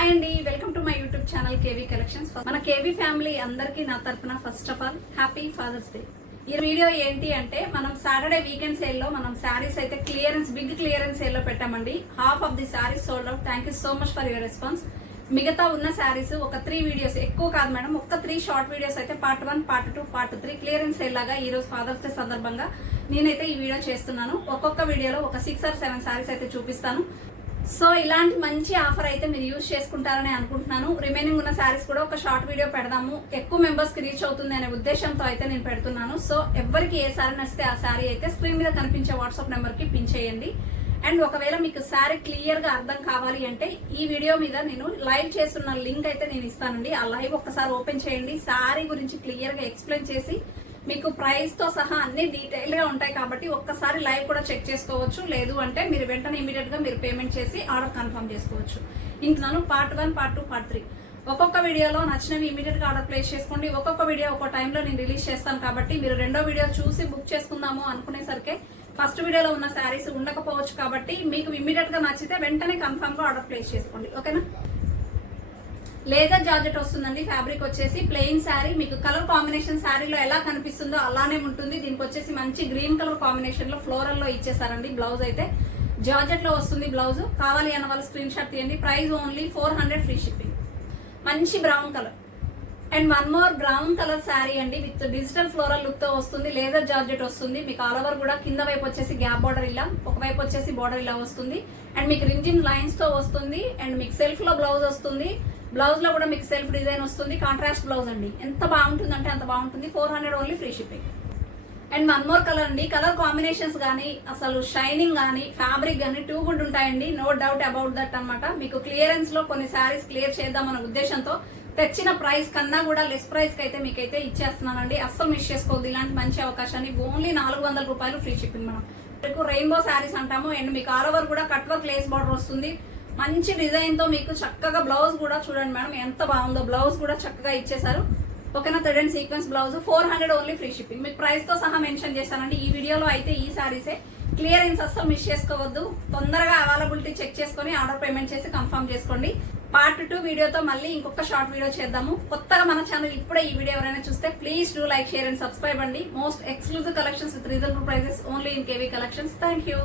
Hi అండి, welcome to my YouTube channel KV collections. మన KV family అందరికీ నా తరపున first of all happy father's day. ఈ వీడియో ఏంటి అంటే మనం సాటర్డే వీకెండ్ సేల్ లో మనం శారీస్ అయితే బిగ్ క్లియరెన్స్ సేల్ లో పెట్టామండి. Half of the saris sold out. Thank you so much for your response. మిగతా ఉన్న శారీస్ ఒక 3 వీడియోస్, ఎక్కువ కాదు మేడం, ఒక 3 షార్ట్ వీడియోస్ అయితే part 1, part 2, part 3 clearance sale లాగా ఈ రోజు ఫాదర్స్ డే సందర్భంగా నేనైతే ఈ వీడియో చేస్తున్నాను. ఒక్కొక్క వీడియోలో ఒక 6 or 7 శారీస్ అయితే చూపిస్తాను. సో ఇలాంటి మంచి ఆఫర్ అయితే మీరు యూజ్ చేసుకుంటారని అనుకుంటున్నాను. రిమైనింగ్ ఉన్న శారీస్ కూడా ఒక షార్ట్ వీడియో పెడదాము, ఎక్కువ మెంబర్స్ కి రీచ్ అవుతుంది అనే ఉద్దేశంతో అయితే నేను పెడుతున్నాను. సో ఎవరికి ఏ శారీ నచ్చితే ఆ శారీ అయితే స్క్రీన్ మీద కనిపించే వాట్సాప్ నెంబర్ కి పిన్ చేయండి. అండ్ ఒకవేళ మీకు శారీ క్లియర్ గా అర్థం కావాలి అంటే ఈ వీడియో మీద నేను లైవ్ చేస్తున్న లింక్ అయితే నేను ఇస్తానండి. ఆ లైవ్ ఒక్కసారి ఓపెన్ చేయండి. శారీ గురించి క్లియర్ గా ఎక్స్ప్లెయిన్ చేసి మీకు ప్రైస్ తో సహా అన్ని డీటెయిల్ గా ఉంటాయి కాబట్టి ఒక్కసారి లైవ్ కూడా చెక్ చేసుకోవచ్చు. లేదు అంటే మీరు వెంటనే ఇమీడియట్ గా మీరు పేమెంట్ చేసి ఆర్డర్ కన్ఫర్మ్ చేసుకోవచ్చు. ఇంటున్నాను పార్ట్ 1, పార్ట్ 2, పార్ట్ 3 ఒక్కొక్క వీడియోలో నచ్చినవి ఇమీడియట్ గా ఆర్డర్ ప్లేస్ చేసుకోండి. ఒక్కొక్క వీడియో ఒక్కొక్క టైంలో నేను రిలీజ్ చేస్తాను కాబట్టి మీరు రెండో వీడియో చూసి బుక్ చేసుకుందాము అనుకునేసరికి ఫస్ట్ వీడియోలో ఉన్న శారీస్ ఉండకపోవచ్చు. కాబట్టి మీకు ఇమీడియట్ గా నచ్చితే వెంటనే కన్ఫర్మ్ గా ఆర్డర్ ప్లేస్ చేసుకోండి. ఓకేనా? లేదర్ జార్జెట్ వస్తుందండి. ఫ్యాబ్రిక్ వచ్చేసి ప్లెయిన్ శారీ, మీకు కలర్ కాంబినేషన్ శారీలో ఎలా కనిపిస్తుందో అలానే ఉంటుంది. దీనికి వచ్చేసి మంచి గ్రీన్ కలర్ కాంబినేషన్ లో ఫ్లోరల్ లో ఇచ్చేసారండి. బ్లౌజ్ అయితే జార్జెట్ లో వస్తుంది. బ్లౌజ్ కావాలి అన్న వాళ్ళు స్క్రీన్ షాట్ తీయండి. Price only 400 free shipping. మంచి brown colour and one more brown colour sari అండి, విత్ డిజిటల్ ఫ్లోరల్ లుక్ తో వస్తుంది. లేజర్ జార్జెట్ వస్తుంది. మీకు ఆల్ ఓవర్ కూడా కింద వైపు వచ్చేసి గ్యాప్ బార్డర్ ఇలా, ఒకవైపు వచ్చేసి బార్డర్ ఇలా వస్తుంది. అండ్ మీకు రింజిన్ లైన్స్ తో వస్తుంది. అండ్ మీకు సెల్ఫ్ లో బ్లౌజ్ వస్తుంది. బ్లౌజ్ లో కూడా మీకు సెల్ఫ్ డిజైన్ వస్తుంది. కాంట్రాస్ట్ బ్లౌజ్ అండి. ఎంత బాగుంటుంది అంటే అంత బాగుంటుంది. 400 only free shipping. And one more colour అండి. కలర్ కాంబినేషన్స్ కానీ అసలు షైనింగ్ కానీ ఫ్యాబ్రిక్ కానీ టూ గుడ్ ఉంటాయండి. నో డౌట్ అబౌట్ దట్ అనమాట. మీకు క్లియరెన్స్ లో కొన్ని శారీస్ క్లియర్ చేద్దామన్న ఉద్దేశంతో తెచ్చిన ప్రైస్ కన్నా కూడా లెస్ ప్రైస్ కి అయితే మీకైతే ఇచ్చేస్తున్నానండి. అస్సలు మిస్ చేసుకోవద్దు ఇలాంటి మంచి అవకాశాన్ని. ఓన్లీ 400 రూపాయలు ఫ్రీ షిప్పింగ్. మనం రెయిన్బో శారీస్ అంటాము. అండ్ మీకు ఆల్ ఓవర్ కూడా కట్ వర్క్ లేస్ బార్డర్ వస్తుంది. మంచి డిజైన్ తో మీకు చక్కగా బ్లౌజ్ కూడా చూడండి మేడం ఎంత బాగుందో. బ్లౌజ్ కూడా చక్కగా ఇచ్చేసారు. ఓకేనా? Thread and sequence blouse 400 only free shipping. మీకు ప్రైస్ తో సహా మెన్షన్ చేశానండి ఈ వీడియోలో అయితే. ఈ శారీసే క్లియరెన్స్ అస్సలు మిస్ చేసుకోవద్దు. తొందరగా అవైలబిలిటీ చెక్ చేసుకుని ఆర్డర్ పేమెంట్ చేసి కన్ఫర్మ్ చేసుకోండి. పార్ట్ 2 వీడియోతో మళ్ళీ ఇంకొక షార్ట్ వీడియో చేద్దాము. కొత్తగా మన ఛానల్ ఇప్పుడే ఈ వీడియో ఎవరైనా చూస్తే please do like, share and subscribe అండి. Most exclusive collections with reasonable prices only in KV collections. Thank you.